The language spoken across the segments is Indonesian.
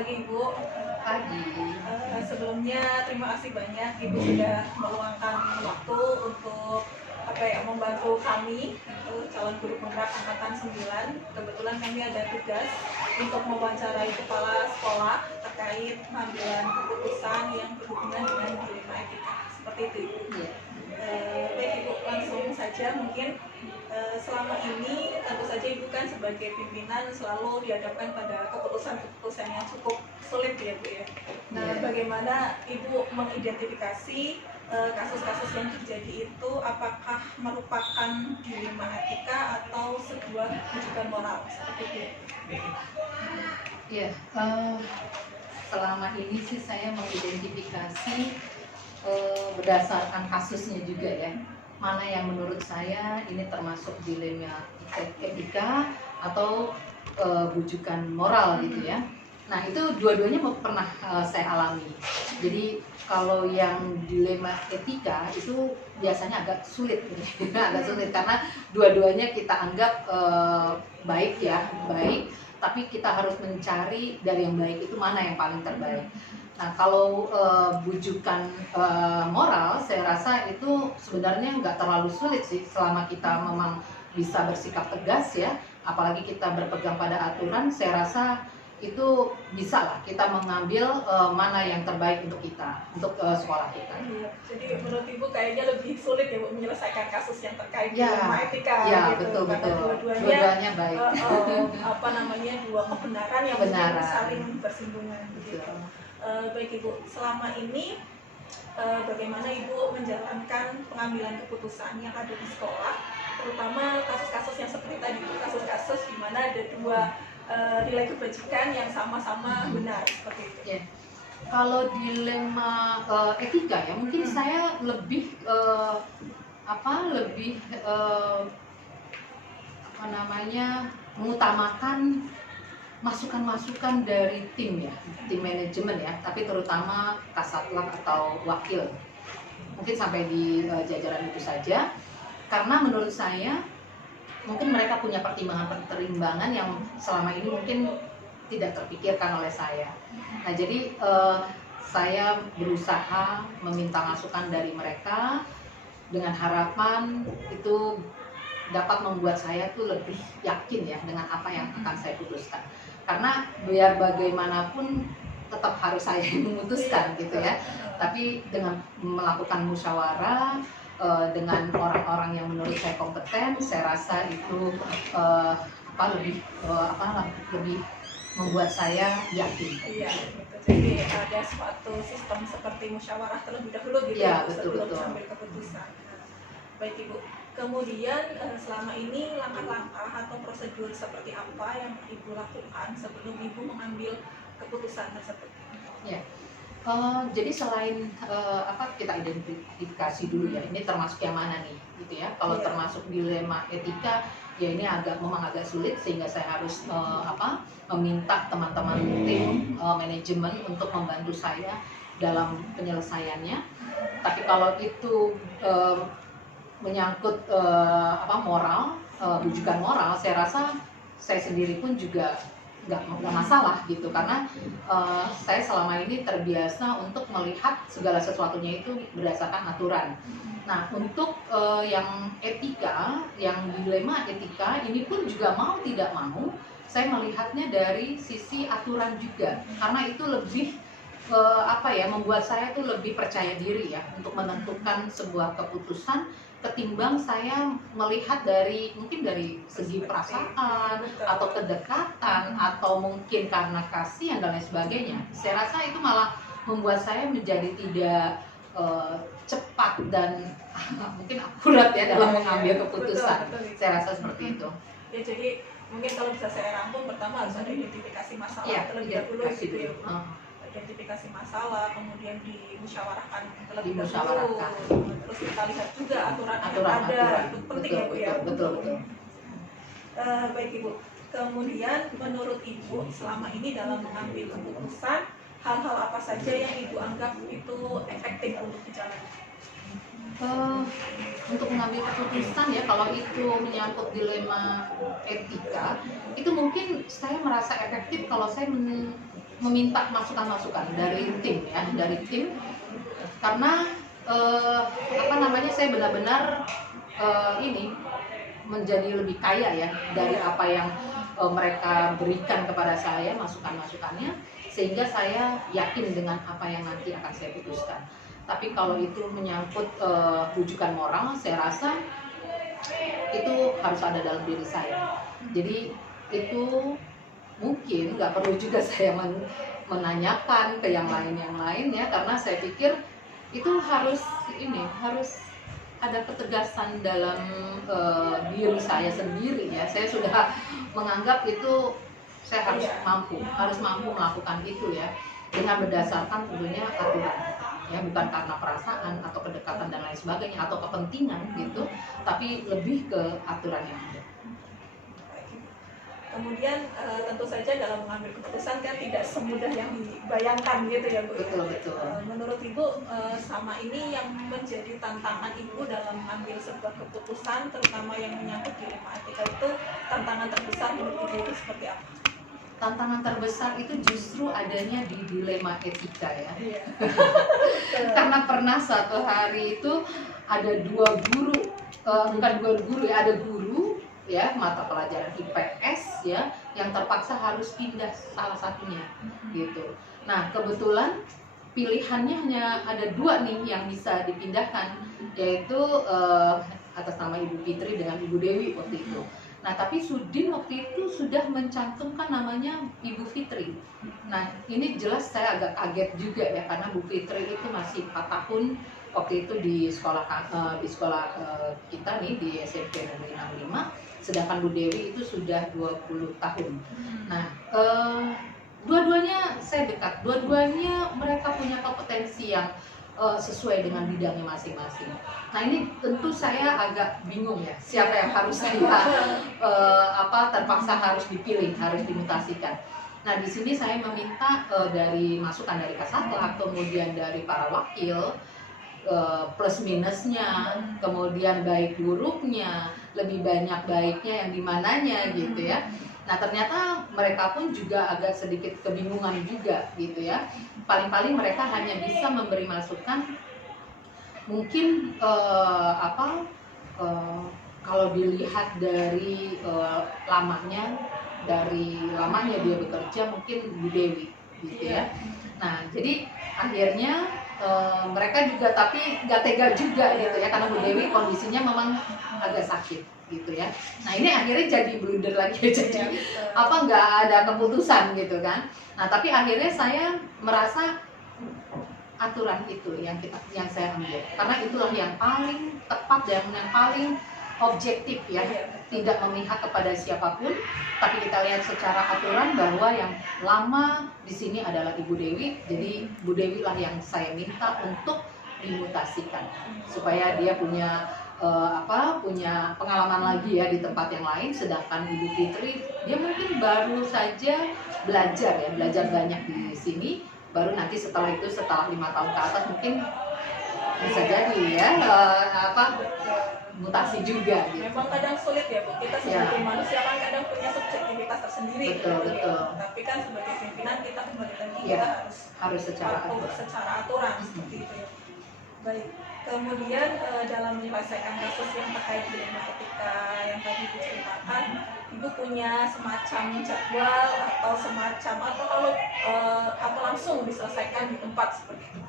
pagi Ibu. Pagi. Sebelumnya terima kasih banyak Ibu sudah meluangkan waktu untuk membantu kami calon guru penggerak angkatan 9. Kebetulan kami ada tugas untuk mewawancarai kepala sekolah terkait pengambilan keputusan yang berhubungan dengan dilema etika. Seperti itu Ibu. Baik Ibu, langsung saja mungkin selama ini tentu saja Ibu kan sebagai pimpinan selalu dihadapkan pada keputusan-keputusan yang cukup sulit ya Bu ya. Nah, bagaimana Ibu mengidentifikasi kasus-kasus yang terjadi itu apakah merupakan dilema etika atau sebuah rujukan moral seperti itu? Ya, selama ini sih saya mengidentifikasi berdasarkan kasusnya juga ya. Mana yang menurut saya ini termasuk dilema etika atau rujukan moral gitu ya. Nah itu dua-duanya pernah saya alami. Jadi kalau yang dilema etika itu biasanya agak sulit, agak sulit karena dua-duanya kita anggap baik ya, baik. Tapi kita harus mencari dari yang baik itu mana yang paling terbaik. Nah kalau bujukan moral, saya rasa itu sebenarnya nggak terlalu sulit sih selama kita memang bisa bersikap tegas ya. Apalagi kita berpegang pada aturan, saya rasa itu bisa lah kita mengambil mana yang terbaik untuk kita, untuk sekolah kita. Iya, jadi menurut Ibu kayaknya lebih sulit ya Bu menyelesaikan kasus yang terkait dengan etika ya, gitu. Betul. Dua-duanya baik. Dua kebenaran yang mungkin saling bersinggungan gitu. Baik Ibu, selama ini bagaimana Ibu menjalankan pengambilan keputusan yang ada di sekolah, terutama kasus-kasus yang seperti tadi, kasus-kasus di mana ada dua nilai kebajikan yang sama-sama benar seperti itu. Yeah. Kalau dilema etika ya, mungkin saya lebih mengutamakan masukan-masukan dari tim ya, tim manajemen ya, tapi terutama kasatlang atau wakil. Mungkin sampai di jajaran itu saja, karena menurut saya mungkin mereka punya pertimbangan yang selama ini mungkin tidak terpikirkan oleh saya. Nah jadi saya berusaha meminta masukan dari mereka dengan harapan itu dapat membuat saya tuh lebih yakin ya dengan apa yang akan saya putuskan. Karena biar bagaimanapun tetap harus saya yang memutuskan gitu ya. Tapi dengan melakukan musyawarah dengan orang-orang yang menurut saya kompeten, saya rasa itu lebih membuat saya yakin. Iya, gitu. Jadi ada suatu sistem seperti musyawarah terlebih dahulu gitu ya, sebelum mengambil keputusan. Baik Ibu, kemudian selama ini langkah-langkah atau prosedur seperti apa yang Ibu lakukan sebelum Ibu mengambil keputusan tersebut? Ya. Jadi selain kita identifikasi dulu ya, ini termasuk yang mana nih, gitu ya. Kalau termasuk dilema etika, ya ini memang agak sulit sehingga saya harus meminta teman-teman tim manajemen untuk membantu saya dalam penyelesaiannya. Tapi kalau itu menyangkut moral, rujukan moral, saya rasa saya sendiri pun juga nggak masalah gitu, karena saya selama ini terbiasa untuk melihat segala sesuatunya itu berdasarkan aturan. Nah untuk yang etika, yang dilema etika ini pun juga mau tidak mau saya melihatnya dari sisi aturan juga, karena itu lebih membuat saya tuh lebih percaya diri ya untuk menentukan sebuah keputusan ketimbang saya melihat mungkin dari segi perasaan atau kedekatan atau mungkin karena kasihan dan lain sebagainya. Saya rasa itu malah membuat saya menjadi tidak cepat dan mungkin akurat ya dalam mengambil keputusan. Betul. Saya rasa seperti itu. Ya, jadi mungkin kalau bisa saya rangkum, pertama harus ada identifikasi masalah terlebih dahulu gitu ya Bu. Identifikasi masalah, kemudian dimusyawarahkan terlebih dahulu. Terus kita lihat juga aturan yang ada, itu penting ya Bu ya. Betul. Baik Ibu, kemudian menurut Ibu selama ini dalam mengambil keputusan, hal-hal apa saja yang Ibu anggap itu efektif untuk dijalani? Eh, untuk mengambil keputusan ya, kalau itu menyangkut dilema etika, itu mungkin saya merasa efektif kalau saya meminta masukan-masukan dari tim ya, dari tim, karena apa namanya, saya benar-benar ini menjadi lebih kaya ya dari apa yang mereka berikan kepada saya, masukan-masukannya, sehingga saya yakin dengan apa yang nanti akan saya putuskan. Tapi kalau itu menyangkut rujukan moral, saya rasa itu harus ada dalam diri saya. Jadi itu mungkin nggak perlu juga saya menanyakan ke yang lain ya, karena saya pikir itu harus ada ketegasan dalam diri saya sendiri ya. Saya sudah menganggap itu saya harus mampu melakukan itu ya, dengan berdasarkan tentunya aturan ya, bukan karena perasaan atau kedekatan dan lain sebagainya atau kepentingan gitu, tapi lebih ke aturan yang ada. Kemudian tentu saja dalam mengambil keputusan kan tidak semudah yang dibayangkan gitu ya Bu. Betul. Menurut Ibu sama ini yang menjadi tantangan Ibu dalam mengambil sebuah keputusan, terutama yang menyangkut dilema etika, itu tantangan terbesar menurut Ibu itu seperti apa? Tantangan terbesar itu justru adanya di dilema etika ya. Iya. Karena pernah suatu hari itu ada bukan dua guru ya, ada guru ya mata pelajaran IPS ya yang terpaksa harus pindah salah satunya gitu. Nah kebetulan pilihannya hanya ada dua nih yang bisa dipindahkan, yaitu atas nama Ibu Fitri dengan Ibu Dewi waktu itu. Nah tapi Sudin waktu itu sudah mencantumkan namanya Ibu Fitri. Nah ini jelas saya agak kaget juga ya, karena Bu Fitri itu masih 4 tahun waktu itu di sekolah kita nih di SMP Negeri 65, sedangkan Bu Dewi itu sudah 20 tahun. Nah dua-duanya saya dekat, dua-duanya mereka punya kompetensi yang sesuai dengan bidangnya masing-masing. Nah ini tentu saya agak bingung ya, siapa yang harus saya terpaksa harus dipilih, harus dimutasikan. Nah di sini saya meminta dari masukan dari Kasatla, kemudian dari para wakil, plus minusnya, kemudian baik buruknya, lebih banyak baiknya yang dimananya gitu ya. Nah ternyata mereka pun juga agak sedikit kebingungan juga gitu ya. Paling-paling mereka hanya bisa memberi masukan mungkin kalau dilihat dari lamanya dia bekerja, mungkin Bu Dewi gitu ya. Nah jadi akhirnya mereka juga tapi nggak tega juga gitu ya, karena Bu Dewi kondisinya memang agak sakit gitu ya. Nah ini akhirnya jadi blunder lagi, jadi nggak ada keputusan gitu kan. Nah tapi akhirnya saya merasa aturan itu yang saya ambil, karena itulah yang paling tepat dan yang paling objektif ya, tidak memihak kepada siapapun, tapi kita lihat secara aturan bahwa yang lama di sini adalah Ibu Dewi. Jadi Bu Dewi lah yang saya minta untuk dimutasikan supaya dia punya punya pengalaman lagi ya di tempat yang lain, sedangkan Ibu Fitri dia mungkin baru saja belajar banyak di sini, baru nanti setelah 5 tahun ke atas mungkin bisa jadi ya mutasi juga gitu. Memang kadang sulit ya Bu, kita sebagai manusia kan kadang punya subjektivitas tersendiri. Betul. Tapi kan sebagai pimpinan kita kembali lagi Ya, kita harus secara aturan seperti itu ya. Baik. Kemudian dalam menyelesaikan kasus yang terkait dilema etika yang tadi Ibu ceritakan, Ibu punya semacam jadwal atau langsung diselesaikan di tempat seperti itu?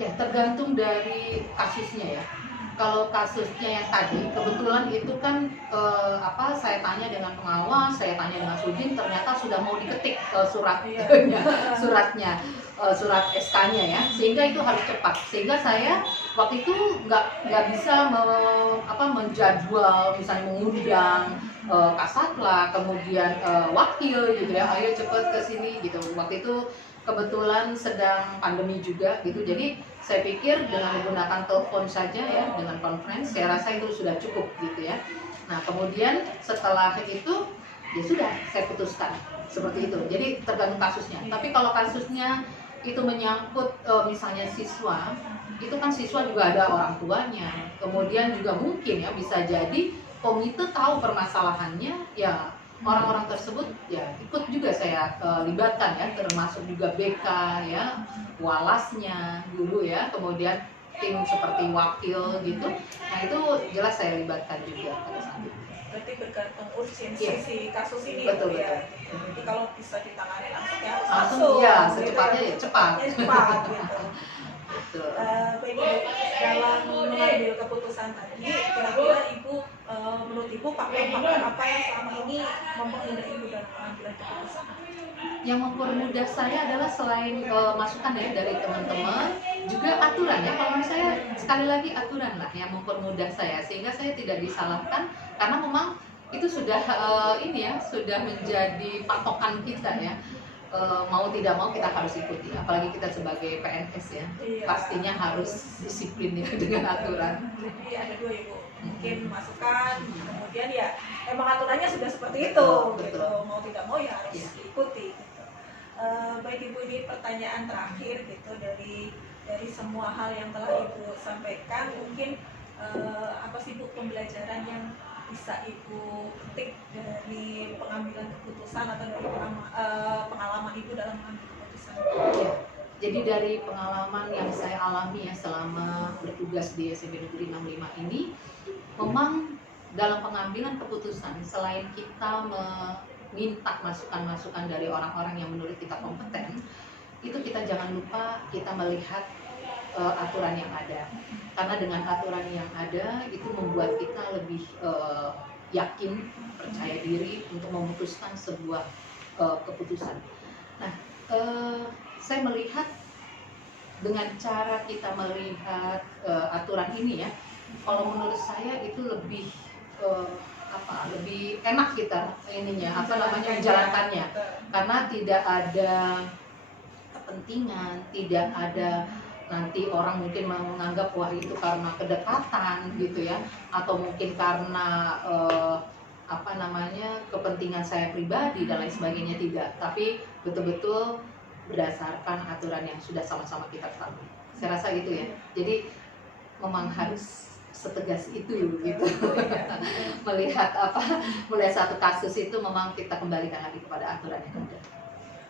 Ya, tergantung dari kasusnya ya. Kalau kasusnya yang tadi, kebetulan itu kan saya tanya dengan pengawas, saya tanya dengan Sudin, ternyata sudah mau diketik surat SK-nya ya, sehingga itu harus cepat. Sehingga saya waktu itu nggak bisa menjadwal, misalnya mengundang Kasatla, kemudian wakil gitu ya, ayo cepet ke sini gitu. Waktu itu kebetulan sedang pandemi juga gitu, jadi saya pikir dengan menggunakan telepon saja ya, dengan conference, saya rasa itu sudah cukup gitu ya. Nah kemudian setelah itu ya sudah saya putuskan seperti itu. Jadi tergantung kasusnya. Tapi kalau kasusnya itu menyangkut misalnya siswa, itu kan siswa juga ada orang tuanya, kemudian juga mungkin ya bisa jadi komite tahu permasalahannya, ya orang-orang tersebut ya ikut juga saya libatkan ya, termasuk juga BK ya, walasnya, guru ya, kemudian tim seperti wakil gitu. Nah itu jelas saya libatkan juga pada saat itu. Berarti bergantung urgensi Iya. si kasus ini Betul, Bu, ya. betul. Jadi kalau bisa ditangani langsung ya harus Langsung langsung, ya gitu secepatnya ya cepat. Ya, cepat gitu. Betul. Baik Ibu, dalam mengambil keputusan tadi, kira-kira Ibu menurut Ibu faktor-faktor apa yang selama ini mempermudah Ibu dalam pengambilan keputusan? Yang mempermudah saya adalah selain masukan ya dari teman-teman, juga aturan ya. Kalau menurut saya sekali lagi aturan lah yang mempermudah saya, sehingga saya tidak disalahkan karena memang itu sudah ini ya, sudah menjadi patokan kita ya. Mau tidak mau kita harus ikuti, apalagi kita sebagai PNS ya, Iya. pastinya harus disiplin ya dengan aturan. Jadi ada dua Ibu, mungkin masukan, kemudian ya emang aturannya sudah seperti itu, Betul, gitu. betul. Mau tidak mau ya harus Iya. diikuti. Gitu. Baik Ibu, ini pertanyaan terakhir gitu dari semua hal yang telah Ibu sampaikan, mungkin apa sih Bu pembelajaran yang bisa Ibu petik dari pengambilan keputusan atau dari pengalaman Ibu dalam mengambil keputusan? Ya. Jadi dari pengalaman yang saya alami ya selama bertugas di SMP Negeri 65 ini, memang dalam pengambilan keputusan selain kita meminta masukan-masukan dari orang-orang yang menurut kita kompeten, itu kita jangan lupa kita melihat aturan yang ada. Karena dengan aturan yang ada itu membuat kita lebih yakin, percaya diri untuk memutuskan sebuah keputusan. Nah, saya melihat dengan cara kita melihat aturan ini ya, kalau menurut saya itu lebih lebih enak kita ininya menjalankannya, karena tidak ada kepentingan, tidak ada nanti orang mungkin menganggap wah itu karena kedekatan gitu ya, atau mungkin karena kepentingan saya pribadi dan lain sebagainya, tidak, tapi betul-betul berdasarkan aturan yang sudah sama-sama kita ketahui. Saya rasa gitu ya. Jadi memang harus setegas itu gitu. melihat satu kasus itu memang kita kembalikan lagi kepada aturan yang ada.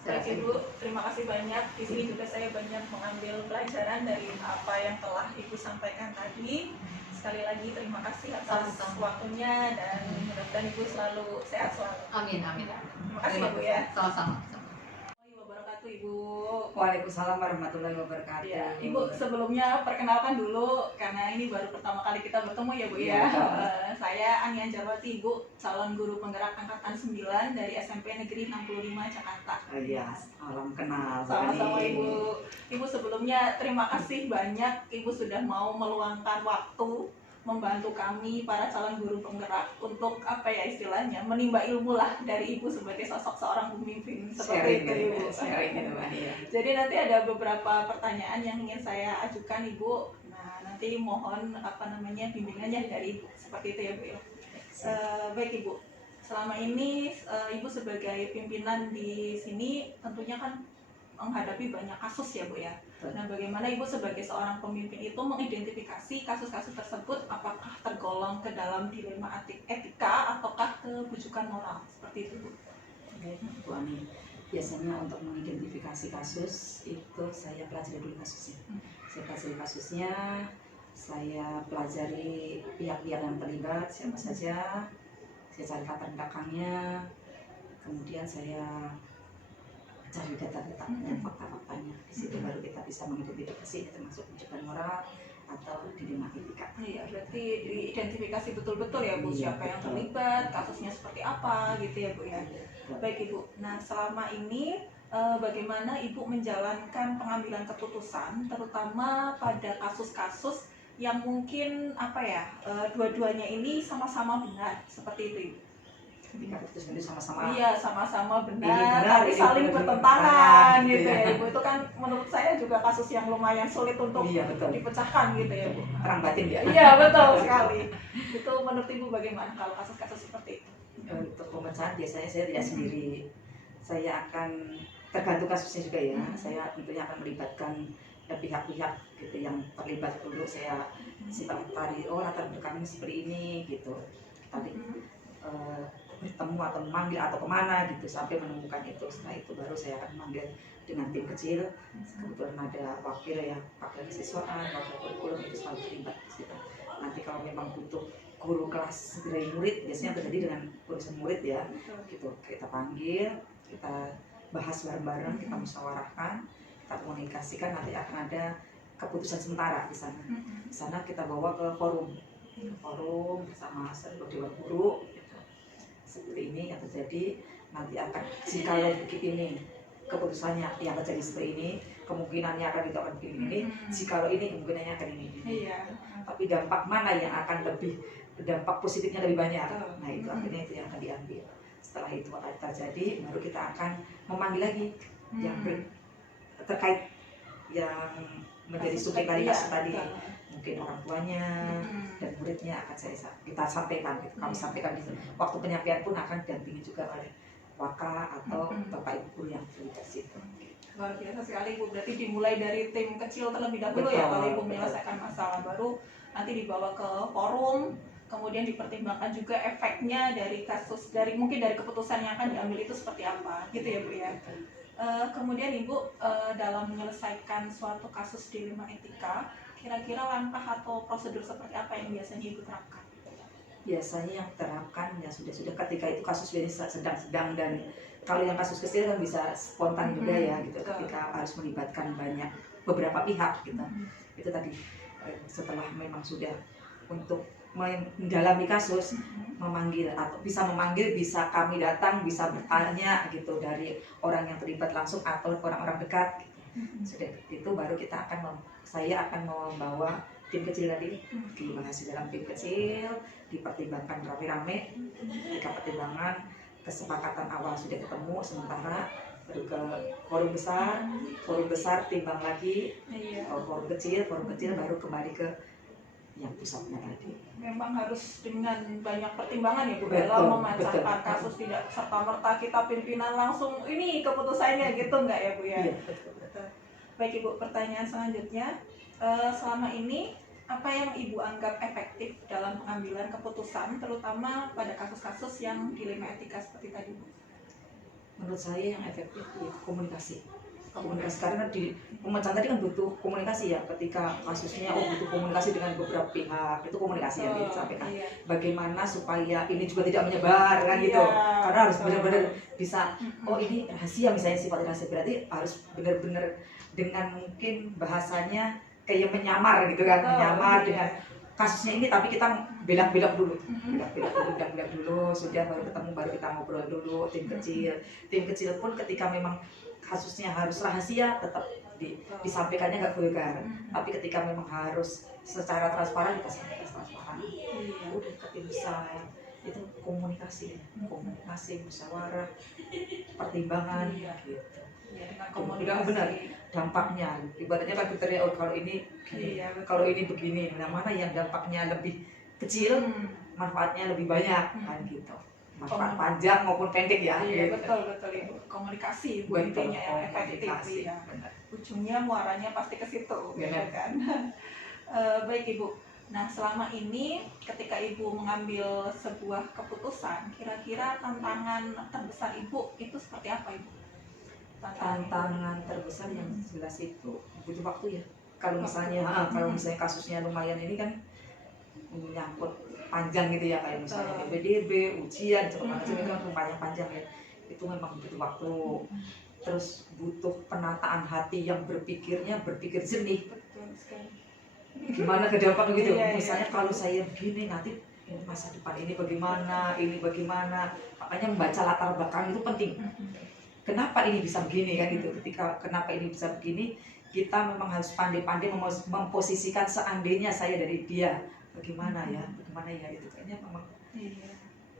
Baik Ibu, terima kasih banyak. Di sini juga saya banyak mengambil pelajaran dari apa yang telah Ibu sampaikan tadi. Sekali lagi terima kasih atas waktunya dan mudah-mudahan Ibu selalu sehat selalu. Amin, amin. Terima kasih ya Bu ya. Sama-sama. Wabarakatuh Ibu. Waalaikumsalam warahmatullahi wabarakatuh. Ya, Ibu sebelumnya perkenalkan dulu karena ini baru pertama kali kita bertemu ya Bu ya. Saya Ani Anjarwati, Ibu, calon guru penggerak angkatan 9 dari SMP Negeri 65 Jakarta. Iya, salam kenal. Sama-sama Ibu. Ibu sebelumnya terima kasih banyak Ibu sudah mau meluangkan waktu membantu kami para calon guru penggerak untuk istilahnya menimba ilmu lah dari Ibu sebagai sosok seorang pemimpin seperti itu Ibu. Jadi nanti ada beberapa pertanyaan yang ingin saya ajukan Ibu. Nah nanti mohon bimbingannya dari Ibu seperti itu ya Bu. Baik Ibu, selama ini Ibu sebagai pimpinan di sini tentunya kan menghadapi banyak kasus ya Bu ya. Nah bagaimana Ibu sebagai seorang pemimpin itu mengidentifikasi kasus-kasus tersebut, apakah tergolong ke dalam dilema etika ataukah ke bujukan moral, seperti itu Bu? Oke, Bu Ani, biasanya untuk mengidentifikasi kasus itu saya pelajari dulu kasusnya. Saya pelajari kasusnya, saya pelajari pihak-pihak yang terlibat, siapa saja, saya cari latar belakangnya, kemudian saya cari data-data dan fakta-faktanya. Di situ baru kita bisa mengidentifikasi termasuk bujukan moral atau dilema etika. Iya, berarti diidentifikasi betul-betul ya Bu, siapa yang terlibat, kasusnya seperti apa gitu ya Bu ya. Baik Ibu, nah selama ini bagaimana Ibu menjalankan pengambilan keputusan terutama pada kasus-kasus yang mungkin dua-duanya ini sama-sama benar, seperti itu Ibu? Ketika keputusan itu sama-sama sama-sama benar, benar, tapi ini saling benar, bertentangan benar, gitu ya. ya Ibu. Itu kan menurut saya juga kasus yang lumayan sulit untuk dipecahkan gitu ya Bu. Perang batin ya. Iya betul sekali. Itu menurut Ibu bagaimana kalau kasus-kasus seperti itu? Untuk pemecahan biasanya saya tidak sendiri. Saya akan tergantung kasusnya juga ya. Saya tentunya akan melibatkan pihak-pihak gitu yang terlibat dulu. Saya tadi latar belakangnya seperti ini gitu, tadi bertemu atau memanggil atau kemana gitu sampai menemukan itu. Setelah itu baru saya akan memanggil dengan tim kecil. Kebetulan ada wakil kesiswaan, wakil kurikulum itu selalu terlibat di situ. Nanti kalau memang butuh guru kelas dari murid, biasanya terjadi dengan urusan murid ya, gitu kita panggil, kita bahas bareng-bareng, kita musyawarahkan, kita komunikasikan, nanti akan ada keputusan sementara di sana. Di sana kita bawa ke forum bersama seluruh dewan guru. Gitu. Seperti ini yang terjadi, nanti akan jika begini keputusannya yang terjadi seperti ini, kemungkinannya akan dilakukan begini ini, jika ini kemungkinannya akan ini. Iya. Tapi dampak mana yang akan dampak positifnya lebih banyak? Nah itu akhirnya itu yang akan diambil. Setelah itu akan terjadi, baru kita akan memanggil lagi yang terkait yang menjadi subjek dari kasus tadi, mungkin orang tuanya dan muridnya akan kita sampaikan. Gitu. Kami sampaikan di waktu penyampaian pun akan didampingi juga oleh waka atau bapak ibu guru yang terlibat situ. Luar biasa sekali Ibu, berarti dimulai dari tim kecil terlebih dahulu. Betul, ya kalau Ibu menyelesaikan masalah, baru nanti dibawa ke forum, kemudian dipertimbangkan juga efeknya dari kasus, mungkin dari keputusan yang akan diambil itu seperti apa, gitu ya Bu ya. Kemudian Ibu dalam menyelesaikan suatu kasus dilema etika, kira-kira langkah atau prosedur seperti apa yang biasanya Ibu terapkan? Biasanya yang terapkan ya sudah ketika itu kasus ini sedang dan kalau yang kasus kecil kan bisa spontan juga ya gitu, ketika harus melibatkan beberapa pihak gitu. Itu tadi setelah memang sudah untuk mendalami kasus, memanggil atau bisa kami datang, bisa bertanya gitu dari orang yang terlibat langsung atau orang-orang dekat gitu. Sudah itu baru saya akan membawa tim kecil tadi, dibahas di dalam tim kecil, dipertimbangkan rame-rame. Ketika pertimbangan kesepakatan awal sudah ketemu, sementara baru ke forum besar timbang lagi, forum kecil baru kembali ke yang pusatnya tadi. Memang harus dengan banyak pertimbangan ya Bu, dalam memecahkan kasus, tidak serta-merta kita pimpinan langsung ini keputusannya gitu, enggak ya Bu ya? Iya, betul. Baik Ibu, pertanyaan selanjutnya, selama ini apa yang Ibu anggap efektif dalam pengambilan keputusan, terutama pada kasus-kasus yang dilema etika seperti tadi Bu? Menurut saya yang efektif itu komunikasi, karena di pemecahan tadi kan butuh komunikasi ya, ketika kasusnya butuh komunikasi dengan beberapa pihak, itu komunikasi yang disampaikan. Bagaimana supaya ini juga tidak menyebar kan gitu, karena harus benar-benar bisa, ini rahasia misalnya, sifat rahasia, berarti harus benar-benar dengan mungkin bahasanya kayak menyamar gitu kan, menyamar dengan kasusnya ini, tapi kita belak-belak dulu, sudah baru ketemu, baru kita ngobrol dulu. Tim kecil pun ketika memang kasusnya harus rahasia, tetap disampaikannya nggak vulgar, tapi ketika memang harus secara transparan, kita sampaikan transparan. Udah ke tim besar, itu komunikasi, musyawarah, pertimbangan gitu. Komunikasi benar dampaknya, ibaratnya kan kriteria kalau ini kalau ini begini, mana yang dampaknya lebih kecil, manfaatnya lebih banyak kan gitu, manfaat panjang maupun pendek ya. Iya betul Ibu, komunikasi Bu, intinya yang efektif ya. Ujungnya muaranya pasti ke situ ya kan. Baik Ibu, nah selama ini ketika Ibu mengambil sebuah keputusan, kira-kira tantangan terbesar Ibu itu seperti apa Ibu? Tantangan terbesar yang jelas itu butuh waktu ya. Kalau misalnya kasusnya lumayan ini kan menyangkut panjang gitu ya, kayak misalnya PPDB, ujian, segala macam itu kan lumayan panjang ya. Itu memang butuh waktu. Terus butuh penataan hati yang berpikir jernih. Gimana ke depan gitu. Misalnya kalau saya begini, nanti masa depan ini bagaimana. Makanya membaca latar belakang itu penting. Kenapa ini bisa begini kan gitu. Kenapa ini bisa begini, kita memang harus pandai-pandai memposisikan seandainya saya dari dia, bagaimana ya gitu. Kayaknya memang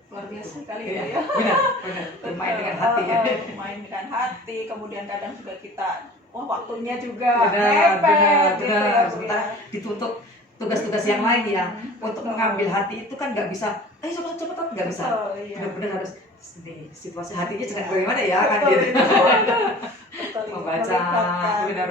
luar biasa sekali ya. Benar. Bermain dengan hati ya. Main dengan hati, kemudian kadang juga kita waktunya juga benar. Sementara ditutup tugas-tugas yang lain ya. Untuk mengambil hati itu kan nggak bisa, ayo cepat nggak bisa. Benar-benar harus situasi hatinya jangan bagaimana ya kan gitu. Betul, Ibu. Membaca, benar.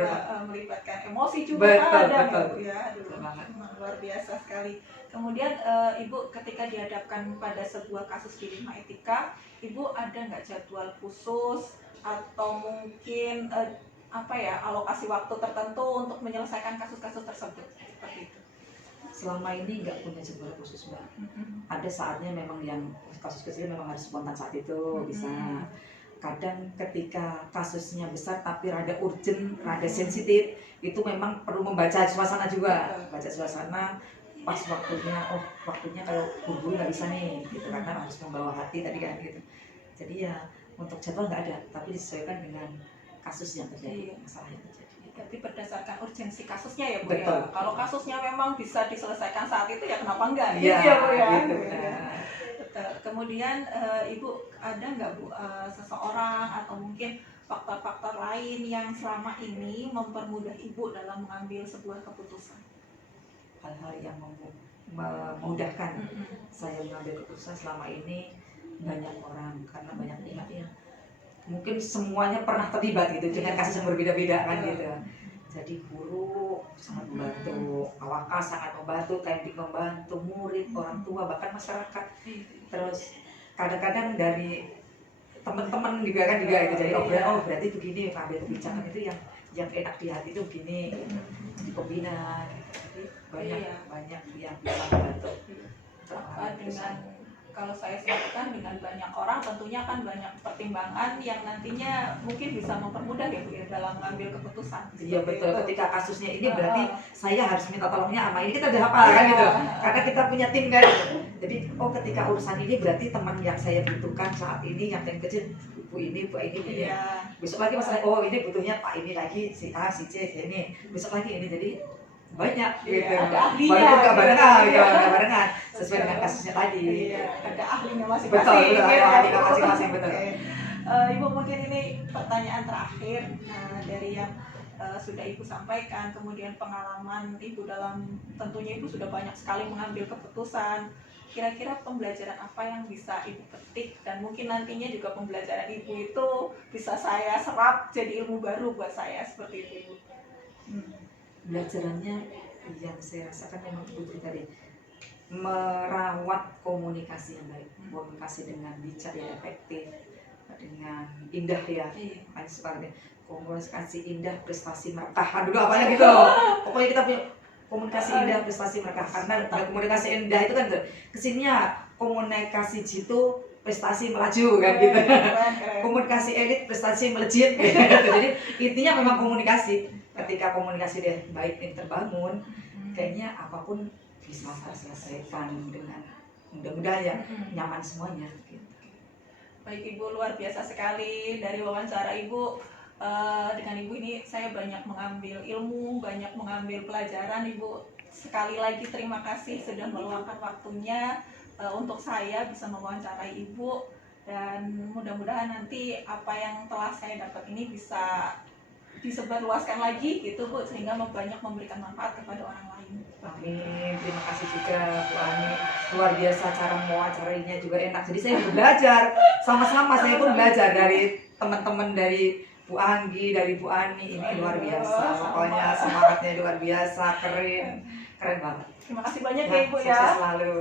Melibatkan emosi juga Betul, kadang betul. ya, Bu ya. Aduh, Betul banget. luar biasa sekali. Kemudian Ibu ketika dihadapkan pada sebuah kasus dilema etika, Ibu ada nggak jadwal khusus atau mungkin apa ya, alokasi waktu tertentu untuk menyelesaikan kasus-kasus tersebut seperti itu? Selama ini nggak punya jadwal khusus, Mbak. Ada saatnya memang yang kasus kecil memang harus spontan saat itu bisa. Kadang ketika kasusnya besar tapi rada urgent, rada sensitif, itu memang perlu membaca suasana juga. Baca suasana pas waktunya kalau buru-buru nggak bisa nih gitu, karena harus membawa hati tadi kan gitu. Jadi ya untuk jadwal nggak ada, tapi disesuaikan dengan kasus yang terjadi, masalah yang terjadi. Berarti berdasarkan urgensi kasusnya ya, Bu Betul. ya. Kalau kasusnya memang bisa diselesaikan saat itu ya kenapa enggak? Iya, Gitu ya, Bu ya. gitu, Gitu ya. benar. Betul. Kemudian Ibu ada nggak, Bu, seseorang atau mungkin faktor-faktor lain yang selama ini mempermudah Ibu dalam mengambil sebuah keputusan? Hal-hal yang memudahkan saya mengambil keputusan selama ini banyak orang, karena banyak pihak yang mungkin semuanya pernah terlibat gitu dengan kasus yang berbeda-beda kan gitu. Jadi guru sangat membantu, awak sangat membantu, teknik membantu, murid, orang tua, bahkan masyarakat. Terus kadang-kadang dari teman-teman juga kan juga gitu. Jadi berarti begini, ambil kebijakan itu yang enak di hati itu begini, di pembina. Jadi banyak yang bisa membantu. Dengan kalau saya sebutkan dengan banyak orang tentunya kan banyak pertimbangan yang nantinya mungkin bisa mempermudah ya, Bu ya, dalam mengambil keputusan. Iya betul, Itu. ketika kasusnya ini berarti saya harus minta tolongnya sama ini, kita udah hafal kan gitu, karena kita punya tim kan. Jadi ketika urusan ini berarti teman yang saya butuhkan saat ini yang paling kecil bu ini. Iya. Besok lagi masalah ini butuhnya Pak ini lagi, si A, si C, si ini. Besok lagi ini, jadi banyak gitu. Ada ahlinya. Barengan sesuai dengan kasusnya tadi. Iya, ada ahlinya masing-masing. Betul, gitu. ada ahlinya masing-masing, betul. Oke. Ibu mungkin ini pertanyaan terakhir dari yang sudah Ibu sampaikan, kemudian pengalaman Ibu dalam tentunya Ibu sudah banyak sekali mengambil keputusan. Kira-kira pembelajaran apa yang bisa Ibu petik dan mungkin nantinya juga pembelajaran Ibu itu bisa saya serap jadi ilmu baru buat saya seperti itu, Ibu? Pelajarannya yang saya rasakan memang Putri tadi merawat komunikasi yang baik, komunikasi dengan bijak yang efektif, dengan indah ya, makanya seperti komunikasi indah, prestasi merekah dulu apanya gitu. Pokoknya kita punya komunikasi indah, prestasi merekah, karena komunikasi indah itu kan kesininya komunikasi jitu prestasi melaju kan gitu. Komunikasi elit prestasi melejit gitu. Jadi intinya memang komunikasi. Ketika komunikasi dia baik ini terbangun, kayaknya apapun bisa terselesaikan dengan mudah-mudahan ya nyaman semuanya gitu. Baik Ibu, luar biasa sekali dari wawancara Ibu. Dengan Ibu ini saya banyak mengambil ilmu, banyak mengambil pelajaran. Ibu, sekali lagi terima kasih sudah meluangkan waktunya untuk saya bisa mewawancarai Ibu, dan mudah-mudahan nanti apa yang telah saya dapat ini bisa disebarluaskan lagi gitu, Bu, sehingga banyak memberikan manfaat kepada orang lain. Amin, terima kasih juga Bu Ani, luar biasa cara mewawancarainya juga enak. Jadi saya juga belajar, sama-sama saya pun belajar dari teman-teman, dari Bu Anggi, dari Bu Ani, ini luar biasa. Pokoknya semangatnya luar biasa, keren banget. Terima kasih banyak ya Ibu ya. Sukses selalu.